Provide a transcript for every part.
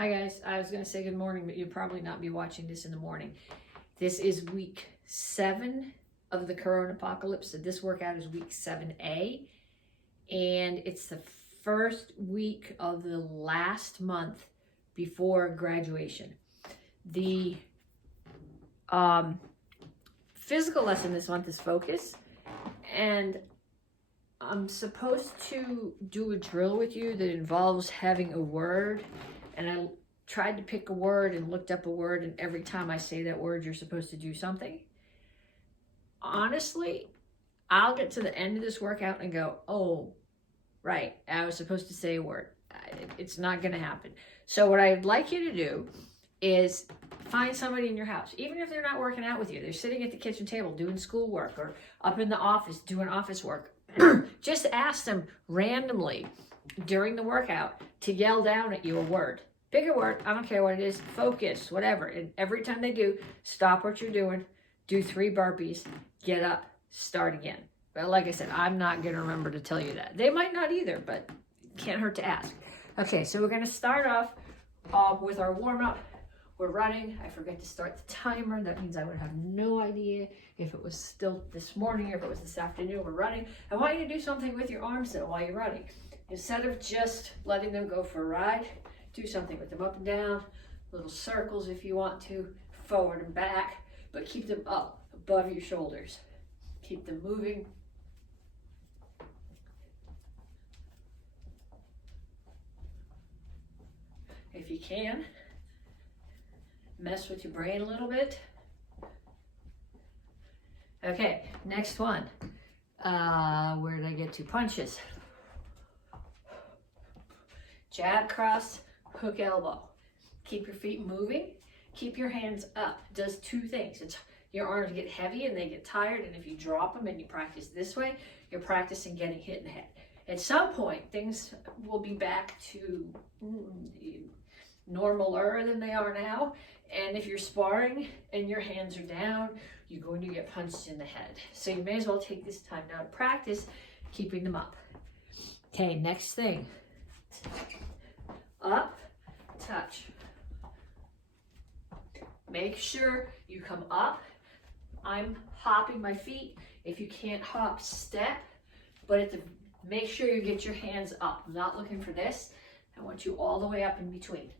Hi guys, I was going to say good morning, but you'll probably not be watching this in the morning. This is week 7 of the Corona Apocalypse. So this workout is week 7A, and it's the first week of the last month before graduation. The physical lesson this month is focus, and I'm supposed to do a drill with you that involves having a word, and I tried to pick a word and looked up a word, and every time I say that word, you're supposed to do something. Honestly, I'll get to the end of this workout and go, oh, right, I was supposed to say a word. It's not going to happen. So what I'd like you to do is find somebody in your house, even if they're not working out with you. They're sitting at the kitchen table doing schoolwork or up in the office doing office work. Just ask them randomly during the workout to yell down at you a word. Pick a word, I don't care what it is, focus, whatever. And every time they do, stop what you're doing, do 3 burpees, get up, start again. But like I said, I'm not going to remember to tell you that. They might not either, but can't hurt to ask. Okay, so we're going to start off with our warm-up. We're running. I forget to start the timer. That means I would have no idea if it was still this morning or if it was this afternoon. We're running. I want you to do something with your arms though while you're running. Instead of just letting them go for a ride, do something with them up and down, little circles if you want to, forward and back, but keep them up above your shoulders. Keep them moving. If you can, mess with your brain a little bit. Okay, next one. Where did I get to? Punches. Jab, cross, hook, elbow. Keep your feet moving. Keep your hands up. It does 2 things. Your arms get heavy and they get tired, and if you drop them and you practice this way, you're practicing getting hit in the head. At some point, things will be back to normaler than they are now. And if you're sparring and your hands are down, you're going to get punched in the head. So you may as well take this time now to practice keeping them up. Okay, next thing. Up, touch. Make sure you come up. I'm hopping my feet. If you can't hop, step. But make sure you get your hands up. I'm not looking for this. I want you all the way up in between.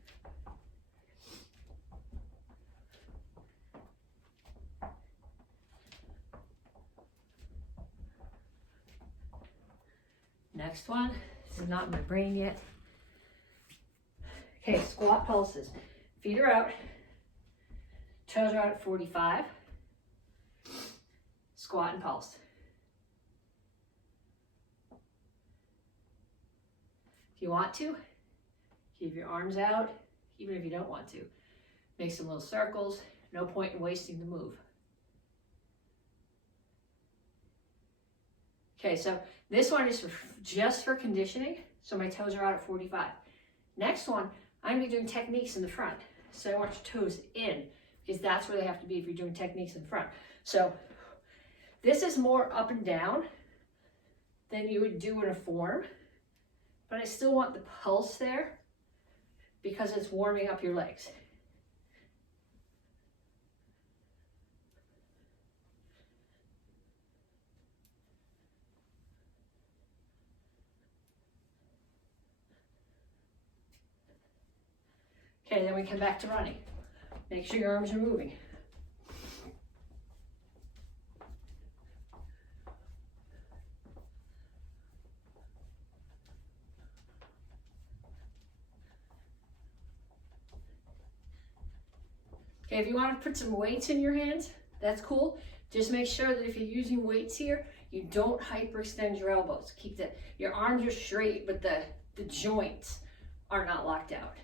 Next one. This is not in my brain yet. Okay, squat pulses. Feet are out. Toes are out at 45. Squat and pulse. If you want to, keep your arms out, even if you don't want to. Make some little circles. No point in wasting the move. Okay, so this one is just for conditioning. So my toes are out at 45. Next one, I'm going to be doing techniques in the front. So I want your toes in, because that's where they have to be if you're doing techniques in front. So this is more up and down than you would do in a form, but I still want the pulse there because it's warming up your legs. Okay, then we come back to running. Make sure your arms are moving. Okay, if you want to put some weights in your hands, that's cool. Just make sure that if you're using weights here, you don't hyperextend your elbows. Keep your arms are straight, but the joints are not locked out.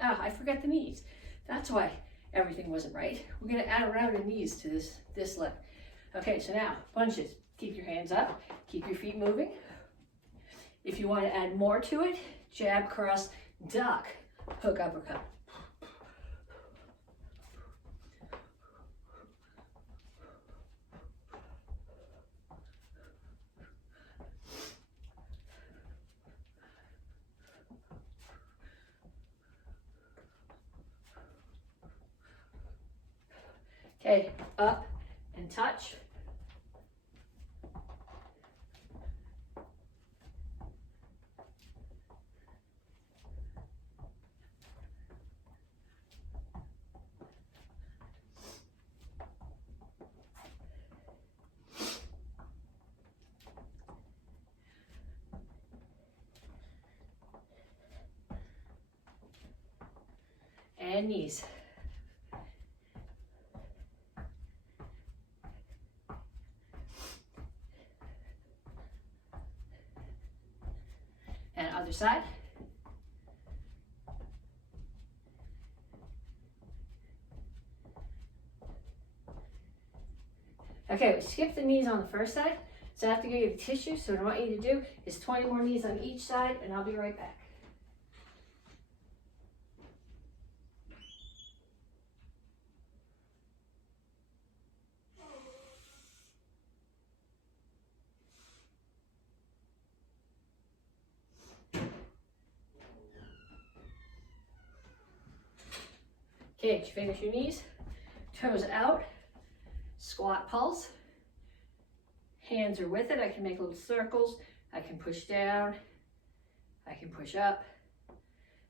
Ah, I forgot the knees. That's why everything wasn't right. We're going to add a round of knees to this leg. Okay, so now, punches. Keep your hands up. Keep your feet moving. If you want to add more to it, jab, cross, duck, hook, uppercut. Okay, up and touch. And knees. And other side. Okay, we skipped the knees on the first side, so I have to go get a tissue. So what I want you to do is 20 more knees on each side, and I'll be right back. Okay, did you finish your knees? Toes out, squat pulse. Hands are with it. I can make little circles. I can push down. I can push up.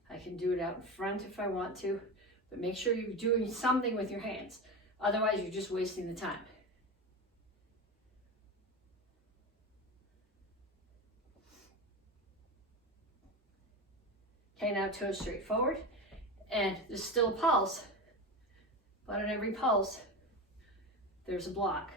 I can do it out in front if I want to. But make sure you're doing something with your hands. Otherwise, you're just wasting the time. Okay, now toes straight forward. And there's still a pulse. But on every pulse, there's a block.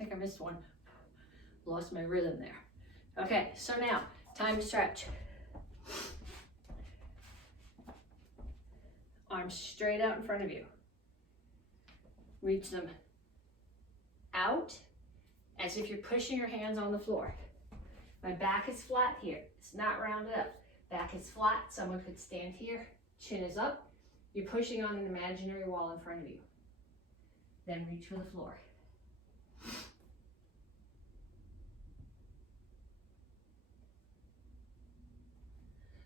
I think I missed one. Lost my rhythm there. Okay, so now, time to stretch. Arms straight out in front of you. Reach them out as if you're pushing your hands on the floor. My back is flat here. It's not rounded up. Back is flat. Someone could stand here. Chin is up. You're pushing on an imaginary wall in front of you. Then reach for the floor.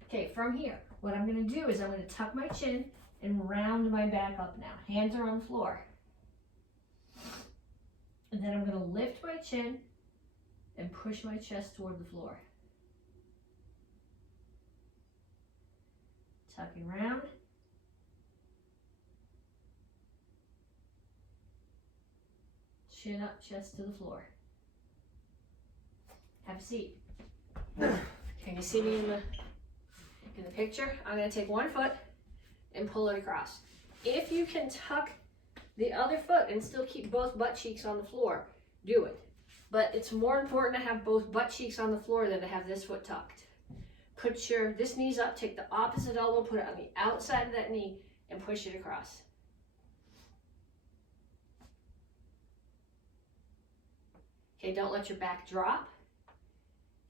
Okay, from here, what I'm going to do is I'm going to tuck my chin and round my back up now. Hands are on the floor. And then I'm going to lift my chin and push my chest toward the floor. Tucking round. Chin up, chest to the floor. Have a seat. Can you see me in the picture? I'm going to take one foot and pull it across. If you can tuck the other foot and still keep both butt cheeks on the floor, do it. But it's more important to have both butt cheeks on the floor than to have this foot tucked. Put this knees up, take the opposite elbow, put it on the outside of that knee, and push it across. Okay, don't let your back drop.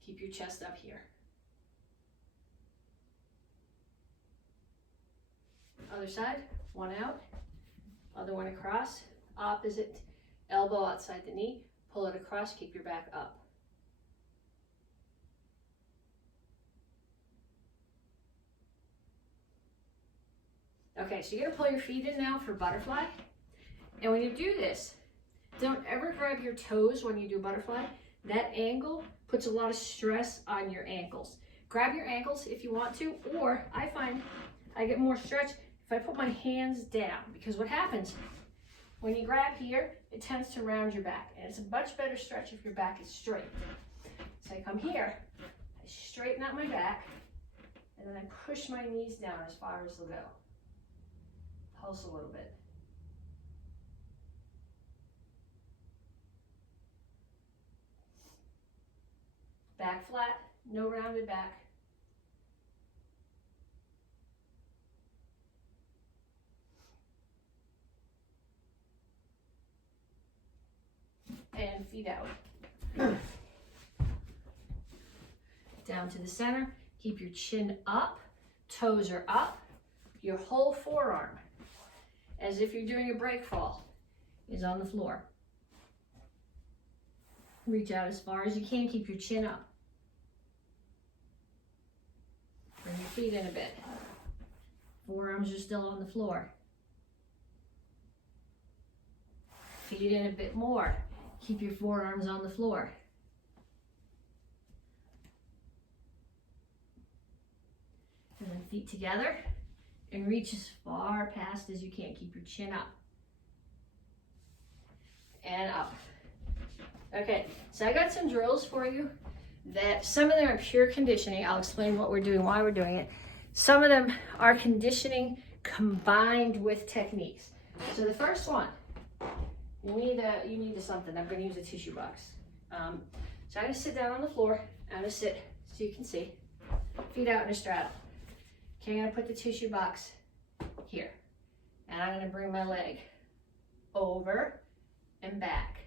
Keep your chest up here. Other side, one out, other one across, opposite elbow outside the knee, pull it across, keep your back up. Okay, so you're gonna pull your feet in now for butterfly. And when you do this, don't ever grab your toes when you do butterfly. That angle puts a lot of stress on your ankles. Grab your ankles if you want to, or I find I get more stretch if I put my hands down, because what happens when you grab here, it tends to round your back, and it's a much better stretch if your back is straight. So I come here, I straighten out my back, and then I push my knees down as far as they'll go. Pulse a little bit. Back flat, no rounded back. and feet out. Down to the center. Keep your chin up, toes are up. Your whole forearm, as if you're doing a break fall, is on the floor. Reach out as far as you can. Keep your chin up. Bring your feet in a bit. Forearms are still on the floor. Feet in a bit more. Keep your forearms on the floor. And then feet together and reach as far past as you can. Keep your chin up. And up. Okay, so I got some drills for you that some of them are pure conditioning. I'll explain what we're doing, why we're doing it. Some of them are conditioning combined with techniques. So the first one, you need something. I'm going to use a tissue box. So I'm going to sit down on the floor. I'm going to sit so you can see. Feet out in a straddle. Okay, I'm going to put the tissue box here. And I'm going to bring my leg over and back.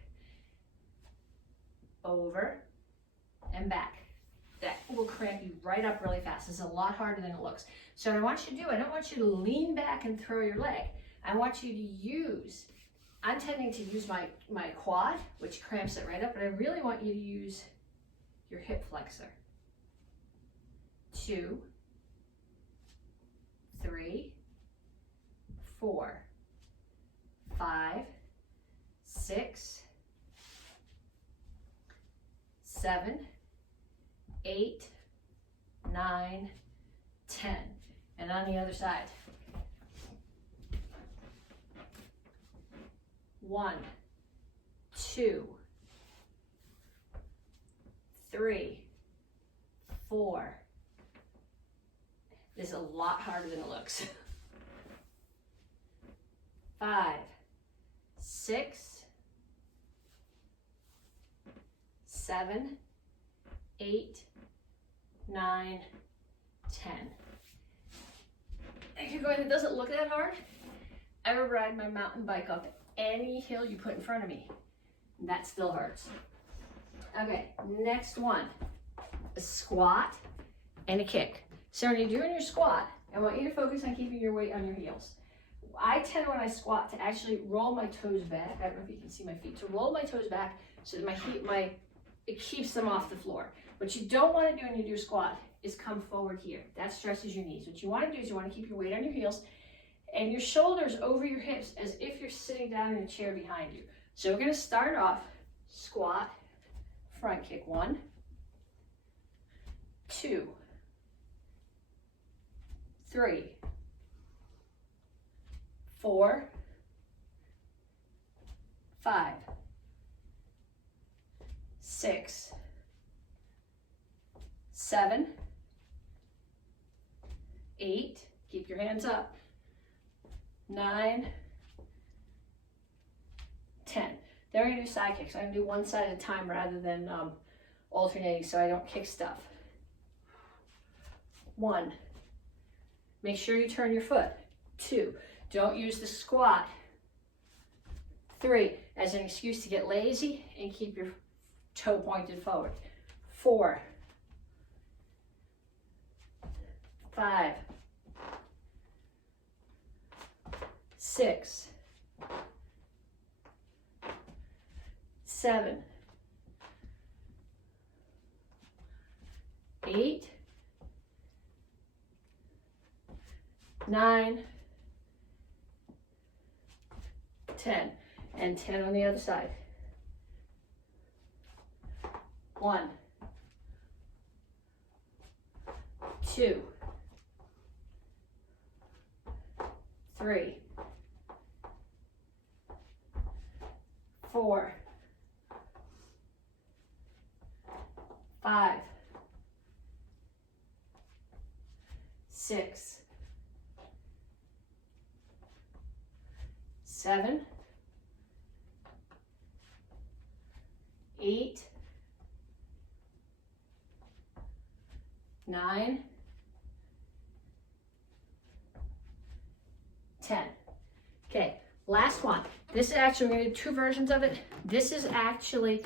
Over and back. That will cramp you right up really fast. It's a lot harder than it looks. So what I want you to do, I don't want you to lean back and throw your leg. I want you to use, I'm tending to use my quad, which cramps it right up, but I really want you to use your hip flexor. 2, 3, 4, 5, 6, 7, 8, 9, 10. And on the other side. 1, 2, 3, 4. This is a lot harder than it looks. 5, 6, 7, 8, 9, 10. If you're going, it doesn't look that hard, I would ride my mountain bike up any hill you put in front of me. And that still hurts. Okay, next one, a squat and a kick. So when you're doing your squat, I want you to focus on keeping your weight on your heels. I tend when I squat to actually roll my toes back. I don't know if you can see my feet. To roll my toes back so that it keeps them off the floor. What you don't want to do when you do a squat is come forward here. That stresses your knees. What you want to do is you want to keep your weight on your heels and your shoulders over your hips as if you're sitting down in a chair behind you. So we're going to start off squat, front kick. 1, 2, 3, 4, 5, 6, 7, 8, keep your hands up, 9, 10. Then we're going to do side kicks. I'm going to do one side at a time rather than alternating so I don't kick stuff. 1, make sure you turn your foot. 2, don't use the squat. 3, as an excuse to get lazy and keep your toe pointed forward. 4, 5, 6, 7, 8, 9, 10, and 10 on the other side. 1, 2, 3, 4, 5, 6, 7, 8, 9, 10. Okay, last one. This is actually, we're gonna do 2 versions of it. This is actually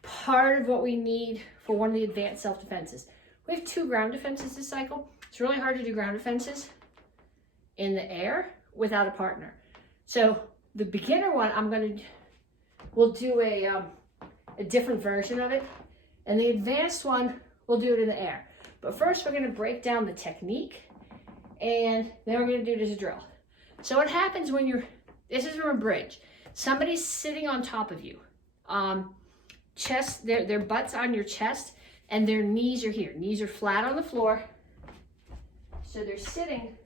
part of what we need for one of the advanced self-defenses. We have 2 ground defenses this cycle. It's really hard to do ground defenses in the air without a partner. So the beginner one, we'll do a different version of it. And the advanced one, we'll do it in the air. But first we're gonna break down the technique, and then we're gonna do it as a drill. So what happens when this is from a bridge. Somebody's sitting on top of you. Chest, their butt's on your chest, and their knees are here. Knees are flat on the floor. So they're sitting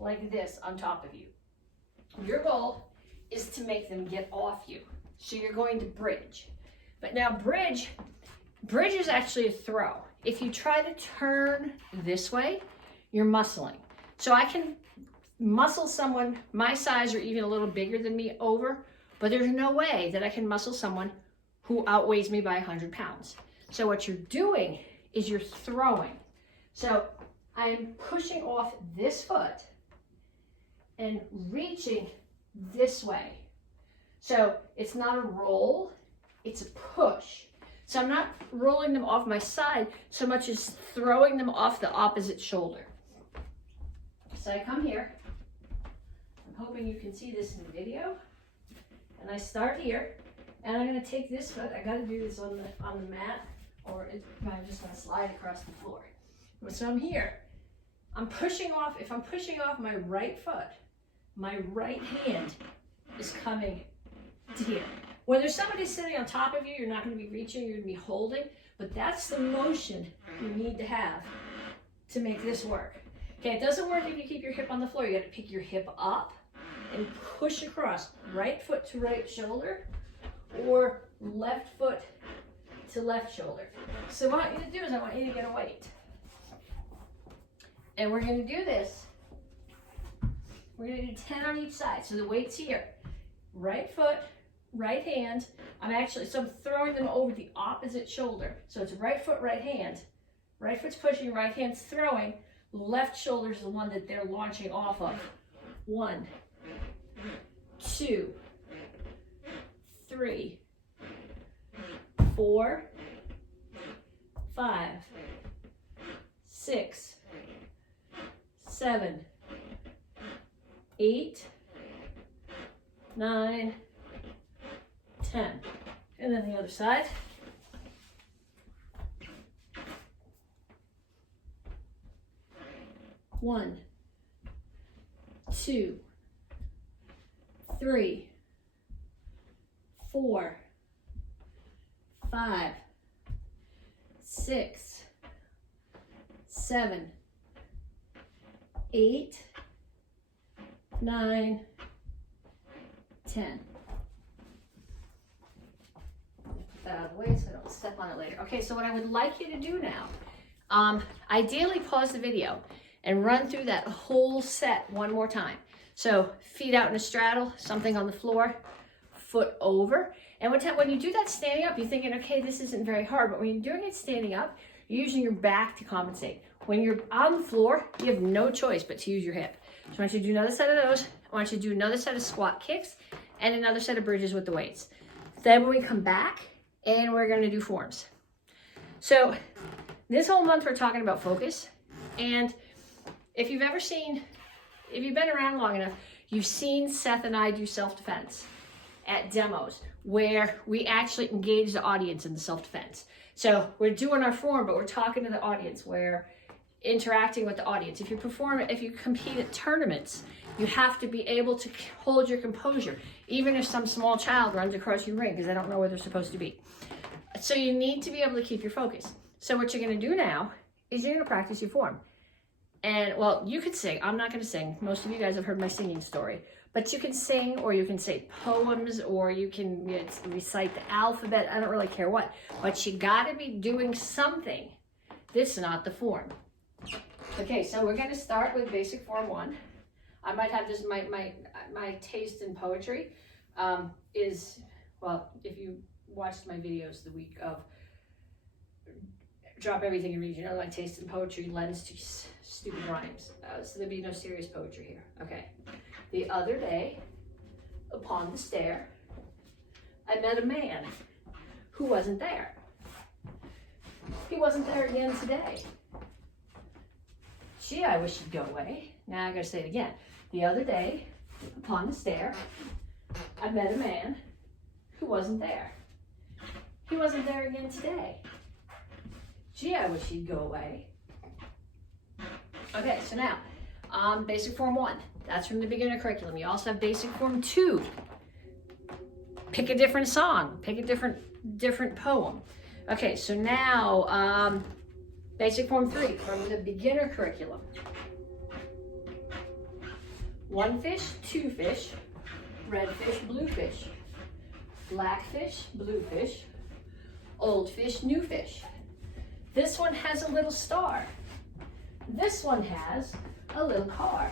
like this on top of you. Your goal is to make them get off you. So you're going to bridge. But now bridge is actually a throw. If you try to turn this way, you're muscling. So I can muscle someone my size or even a little bigger than me over, but there's no way that I can muscle someone who outweighs me by 100 pounds. So what you're doing is you're throwing. So I'm pushing off this foot and reaching this way. So it's not a roll, it's a push. So I'm not rolling them off my side so much as throwing them off the opposite shoulder. So I come here. I'm hoping you can see this in the video. And I start here, and I'm gonna take this foot. I gotta do this on the mat, or I'm just gonna slide across the floor. So I'm here. I'm pushing off. If I'm pushing off my right foot, my right hand is coming to here. When there's somebody sitting on top of you, you're not going to be reaching, you're going to be holding, but that's the motion you need to have to make this work. Okay, it doesn't work if you keep your hip on the floor. You got to pick your hip up and push across, right foot to right shoulder or left foot to left shoulder. So what I want you to do is I want you to get a weight. And we're going to do this. We're going to do 10 on each side. So the weight's here. Right foot, right hand. I'm throwing them over the opposite shoulder. So it's right foot, right hand. Right foot's pushing, right hand's throwing. Left shoulder's the one that they're launching off of. 1, 2, 3, 4, 5, 6, 7, 8, 9, 10. And then the other side. One, 2, 3, 4, 5, 6, 7, 8, 9, 10. Put that out of the way so I don't step on it later. Okay, so what I would like you to do now, ideally pause the video and run through that whole set one more time. So feet out in a straddle, something on the floor, foot over. And when you do that standing up, you're thinking, okay, this isn't very hard, but when you're doing it standing up, you're using your back to compensate. When you're on the floor, you have no choice but to use your hip. So I want you to do another set of those. I want you to do another set of squat kicks and another set of bridges with the weights. Then when we come back, and we're gonna do forms. So this whole month we're talking about focus. And if you've been around long enough, you've seen Seth and I do self-defense at demos where we actually engage the audience in the self-defense. So we're doing our form, but we're talking to the audience. We're interacting with the audience. If you compete at tournaments, you have to be able to hold your composure, even if some small child runs across your ring because they don't know where they're supposed to be. So you need to be able to keep your focus. So what you're gonna do now is you're gonna practice your form. And well, you could sing. I'm not gonna sing. Most of you guys have heard my singing story. But you can sing, or you can say poems, or you can recite the alphabet. I don't really care what. But you gotta be doing something that's not the form. Okay, so we're gonna start with basic form 1. I might have this, my taste in poetry is, well, if you watched my videos the week of Drop Everything and Read, you know my taste in poetry lends to stupid rhymes. So there'd be no serious poetry here. Okay. The other day, upon the stair, I met a man who wasn't there. He wasn't there again today. Gee, I wish he'd go away. Now I gotta say it again. The other day, upon the stair, I met a man who wasn't there. He wasn't there again today. Gee, I wish he'd go away. Okay, so now, basic form 1. That's from the beginner curriculum. You also have basic form 2. Pick a different song. Pick a different poem. Okay, so now, basic form 3 from the beginner curriculum. 1 fish, 2 fish, red fish, blue fish, black fish, blue fish, old fish, new fish. This one has a little star. This one has a little car.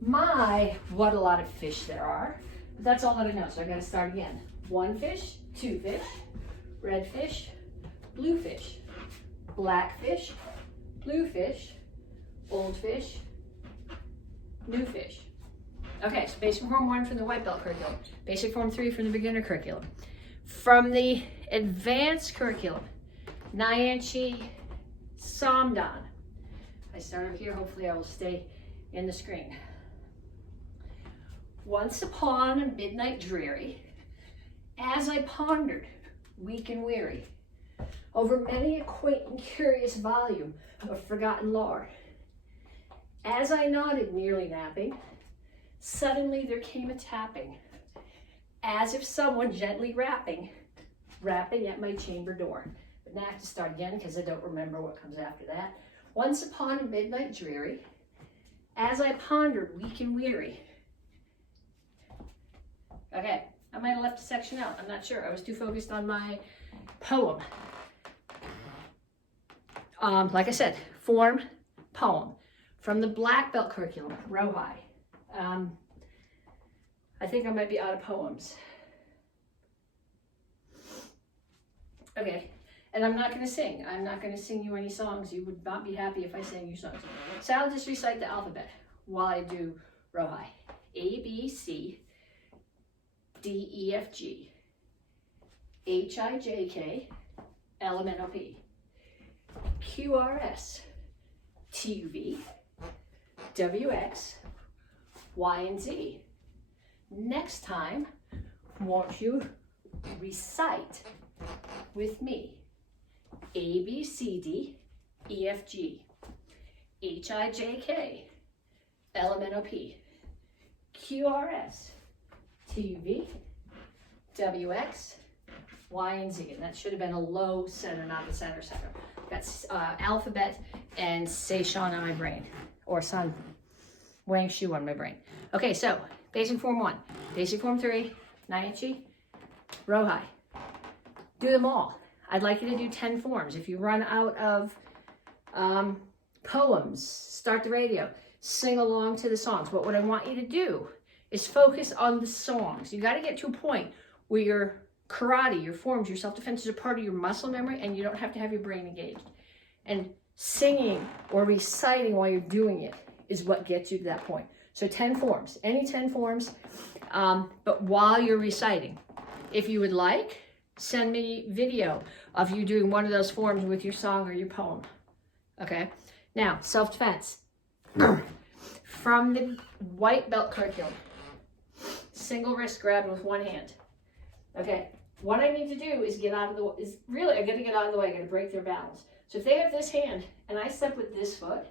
My, what a lot of fish there are. But that's all that I know, so I gotta start again. 1 fish, 2 fish, red fish, blue fish, black fish, blue fish, old fish, new fish. Okay, so basic form 1 from the white belt curriculum. Basic form 3 from the beginner curriculum. From the advanced curriculum, Nyanchi Samdan. I start over here, hopefully I will stay in the screen. Once upon a midnight dreary, as I pondered, weak and weary, over many a quaint and curious volume of forgotten lore, as I nodded, nearly napping, suddenly there came a tapping, as if someone gently rapping at my chamber door. But now I have to start again because I don't remember what comes after that. Once upon a midnight dreary, as I pondered, weak and weary. Okay, I might have left a section out. I'm not sure. I was too focused on my poem. Like I said, form, poem. From the black belt curriculum, row high. I think I might be out of poems. Okay, and I'm not going to sing. I'm not going to sing you any songs. You would not be happy if I sang you songs. So I'll just recite the alphabet while I do row high. A, B, C, D, E, F, G, H, I, J, K, L, M, N, O, P, Q, R, S, T, U, V, W, X, Y, and Z. Next time, won't you recite with me? A, B, C, D, E, F, G, H, I, J, K, L, M, N, O, P, Q, R, S, T, U, V, W, X, Y, and Z. And that should have been a low center, not the center. That's alphabet and Seishan on my brain, or San Wang Shu on my brain. Okay, so basic form 1, basic form 3, Nyanchi, row high. Do them all. I'd like you to do 10 forms. If you run out of poems, start the radio, sing along to the songs. But what I want you to do is focus on the songs. You got to get to a point where your karate, your forms, your self-defense is a part of your muscle memory and you don't have to have your brain engaged. And singing or reciting while you're doing it is what gets you to that point. So 10 forms, any 10 forms, but while you're reciting. If you would like, send me video of you doing one of those forms with your song or your poem. Okay? Now, self-defense. From the white belt curriculum, single wrist grab with one hand. Okay, what I need to do is get out of the way. I got to get out of the way. I got to break their balance. So if they have this hand and I step with this foot,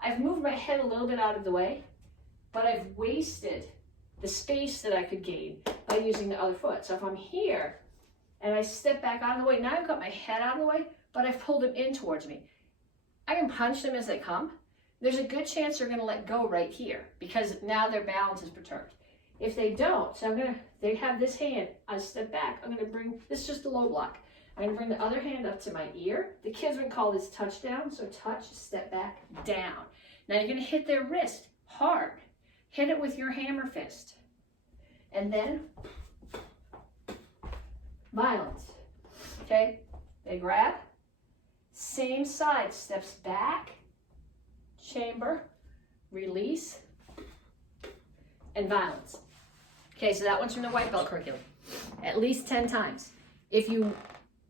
I've moved my head a little bit out of the way, but I've wasted the space that I could gain by using the other foot. So if I'm here and I step back out of the way, now I've got my head out of the way, but I've pulled them in towards me. I can punch them as they come. There's a good chance they're going to let go right here because now their balance is perturbed. If they don't, so they have this hand, I step back, I'm going to bring, this is just a low block. I'm going to bring the other hand up to my ear. The kids would call this touchdown, so touch, step back, down. Now you're going to hit their wrist hard. Hit it with your hammer fist. And then, violence. Okay, they grab, same side, steps back, chamber, release, and violence. Okay, so that one's from the white belt curriculum. At least 10 times. If you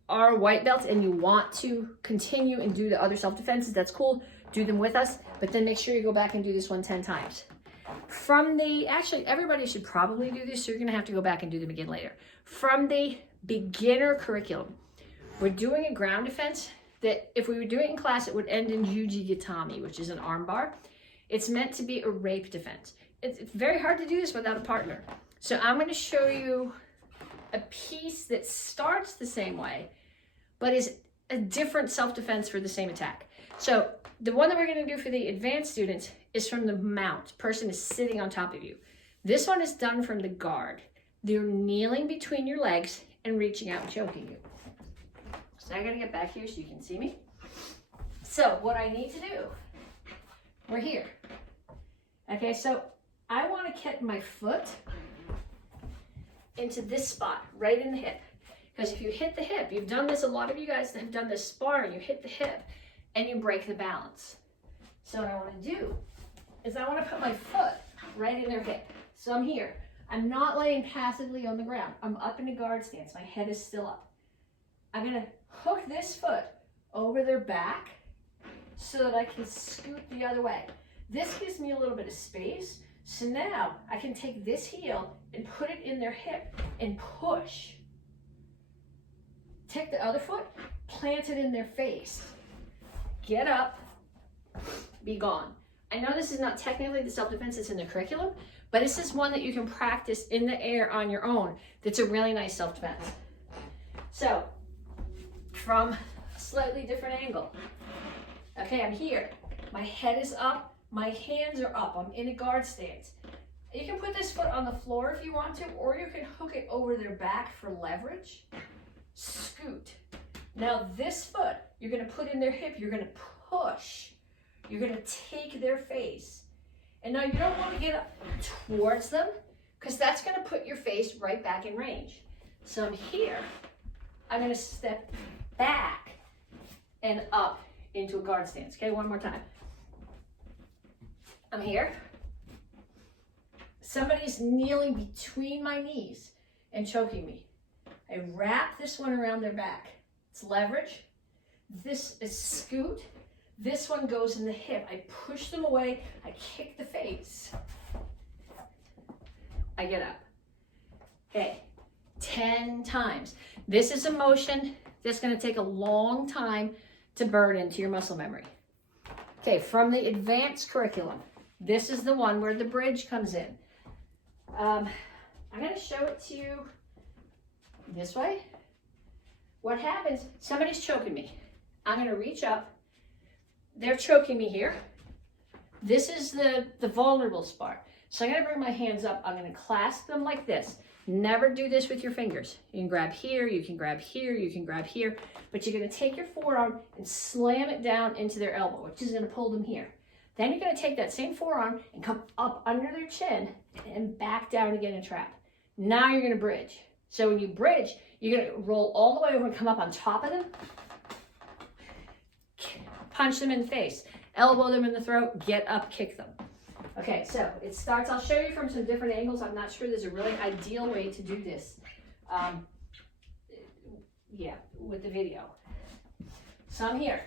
are a white belt and you want to continue and do the other self-defenses, that's cool. Do them with us, but then make sure you go back and do this one 10 times. Actually, everybody should probably do this, so you're gonna have to go back and do them again later. From the beginner curriculum, we're doing a ground defense that if we were doing it in class, it would end in Juji Gatami, which is an arm bar. It's meant to be a rape defense. It's very hard to do this without a partner. So I'm gonna show you a piece that starts the same way, but is a different self-defense for the same attack. So the one that we're gonna do for the advanced students is from the mount. Person is sitting on top of you. This one is done from the guard. They're kneeling between your legs and reaching out and choking you. So I gotta get back here so you can see me. So what I need to do, we're here. Okay, so I wanna get my foot into this spot, right in the hip. Because if you hit the hip, you've done this, a lot of you guys have done this sparring, you hit the hip and you break the balance. So what I wanna do is I wanna put my foot right in their hip. So I'm here. I'm not laying passively on the ground. I'm up in a guard stance. My head is still up. I'm gonna hook this foot over their back so that I can scoot the other way. This gives me a little bit of space. So now I can take this heel and put it in their hip and push. Take the other foot, plant it in their face. Get up, be gone. I know this is not technically the self-defense that's in the curriculum, but this is one that you can practice in the air on your own. That's a really nice self-defense. So, from a slightly different angle. Okay, I'm here. My head is up, my hands are up. I'm in a guard stance. You can put this foot on the floor if you want to, or you can hook it over their back for leverage. Scoot. Now this foot, you're gonna put in their hip, you're gonna push. You're gonna take their face. And now you don't wanna get up towards them, because that's gonna put your face right back in range. So I'm here, I'm gonna step back and up into a guard stance. Okay, one more time. I'm here. Somebody's kneeling between my knees and choking me. I wrap this one around their back. It's leverage. This is scoot. This one goes in the hip. I push them away. I kick the face. I get up. Okay, 10 times. This is a motion that's going to take a long time to burn into your muscle memory. Okay, from the advanced curriculum, this is the one where the bridge comes in. I'm going to show it to you this way. What happens, somebody's choking me. I'm going to reach up. They're choking me here. This is the vulnerable spot. So I'm going to bring my hands up. I'm going to clasp them like this. Never do this with your fingers. You can grab here, you can grab here, you can grab here, but you're going to take your forearm and slam it down into their elbow, which is going to pull them here. Then you're going to take that same forearm and come up under their chin and back down again and trap. Now you're going to bridge. So when you bridge, you're going to roll all the way over and come up on top of them. Punch them in the face. Elbow them in the throat. Get up, kick them. Okay, so it starts. I'll show you from some different angles. I'm not sure there's a really ideal way to do this. With the video. So I'm here.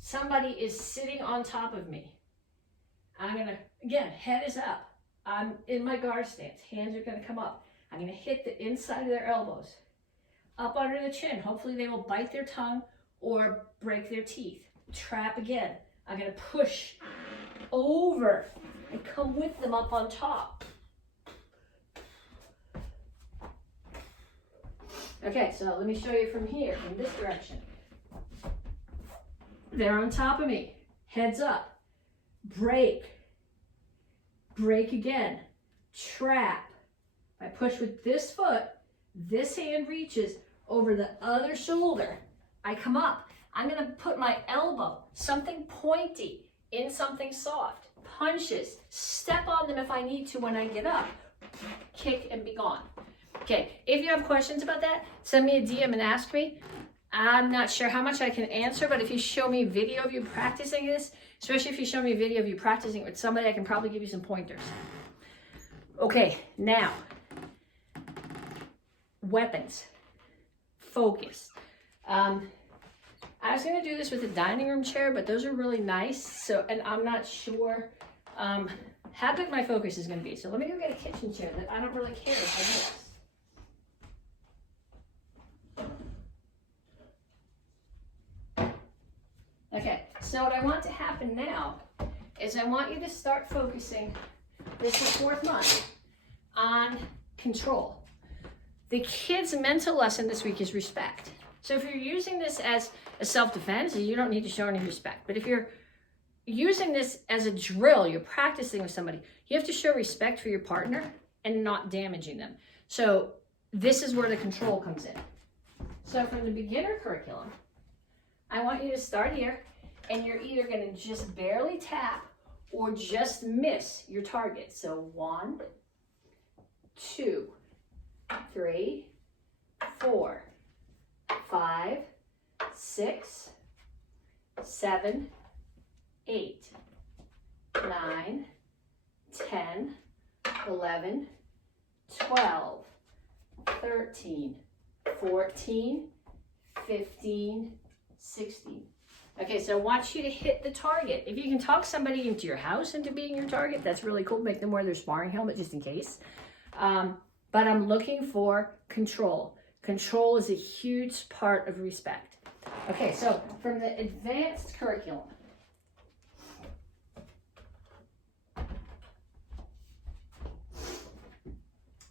Somebody is sitting on top of me. I'm going to, again, head is up. I'm in my guard stance. Hands are going to come up. I'm going to hit the inside of their elbows. Up under the chin. Hopefully they will bite their tongue or break their teeth. Trap again. I'm going to push over and come with them up on top. Okay, so let me show you from here, from this direction. They're on top of me. Heads up. Break. Break again. Trap. I push with this foot. This hand reaches over the other shoulder. I come up. I'm going to put my elbow, something pointy, in something soft. Punches. Step on them if I need to when I get up. Kick and be gone. Okay, if you have questions about that, send me a DM and ask me. I'm not sure how much I can answer, but if you show me a video of you practicing this, especially if you show me a video of you practicing with somebody, I can probably give you some pointers. Okay, now, weapons, focus. I was gonna do this with a dining room chair, but those are really nice. So, and I'm not sure how big my focus is gonna be. So let me go get a kitchen chair that I don't really care if I miss. Okay, so what I want to happen now is I want you to start focusing, this is 4th month, on control. The kids' mental lesson this week is respect. So if you're using this as a self-defense, you don't need to show any respect. But if you're using this as a drill, you're practicing with somebody, you have to show respect for your partner and not damaging them. So this is where the control comes in. So from the beginner curriculum, I want you to start here, and you're either going to just barely tap or just miss your target. So 1, 2, 3, 4, 5, 6, 7, 8, 9, 10, 11, 12, 13, 14, 15, 16. Okay, so I want you to hit the target. If you can talk somebody into your house into being your target, that's really cool. Make them wear their sparring helmet just in case. But I'm looking for control. Control is a huge part of respect. Okay, so from the advanced curriculum,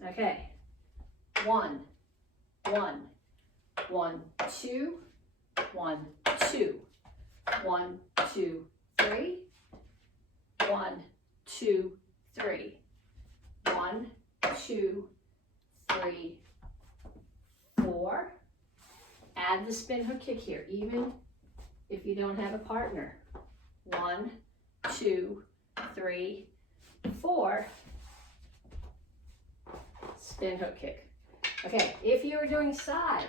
okay, 1, 1, 1, 2, 1, 2, 1, 2, 3, 1, 2, 3, 1, 2, 3, 4. Add the spin hook kick here, even if you don't have a partner. 1, 2, 3, 4. Spin hook kick. Okay, if you are doing side,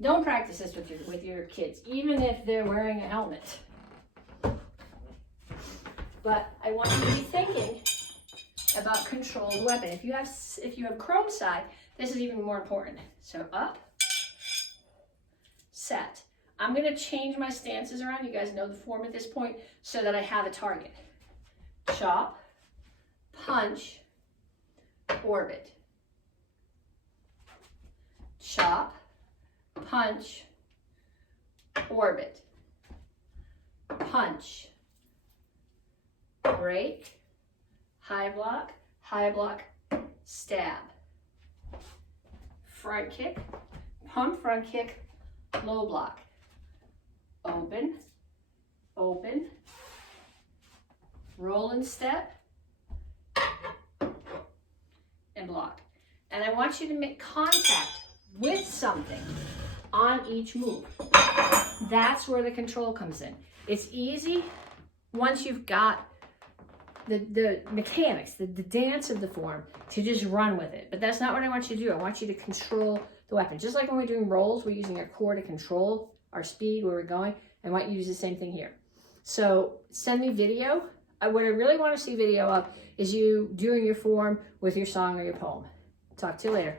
don't practice this with your kids, even if they're wearing a helmet. But I want you to be thinking about controlled weapon. If you have chrome side, this is even more important. So up, set. I'm going to change my stances around. You guys know the form at this point, so that I have a target. Chop, punch, orbit. Chop, punch, orbit. Punch, break, high block, stab. Front kick, pump front kick, low block. Open, open, roll and step, and block. And I want you to make contact with something on each move. That's where the control comes in. It's easy once you've got the mechanics, the dance of the form, to just run with it. But that's not what I want you to do. I want you to control the weapon. Just like when we're doing rolls, we're using our core to control our speed, where we're going. I want you to use the same thing here. So send me video. What I really want to see video of is you doing your form with your song or your poem. Talk to you later.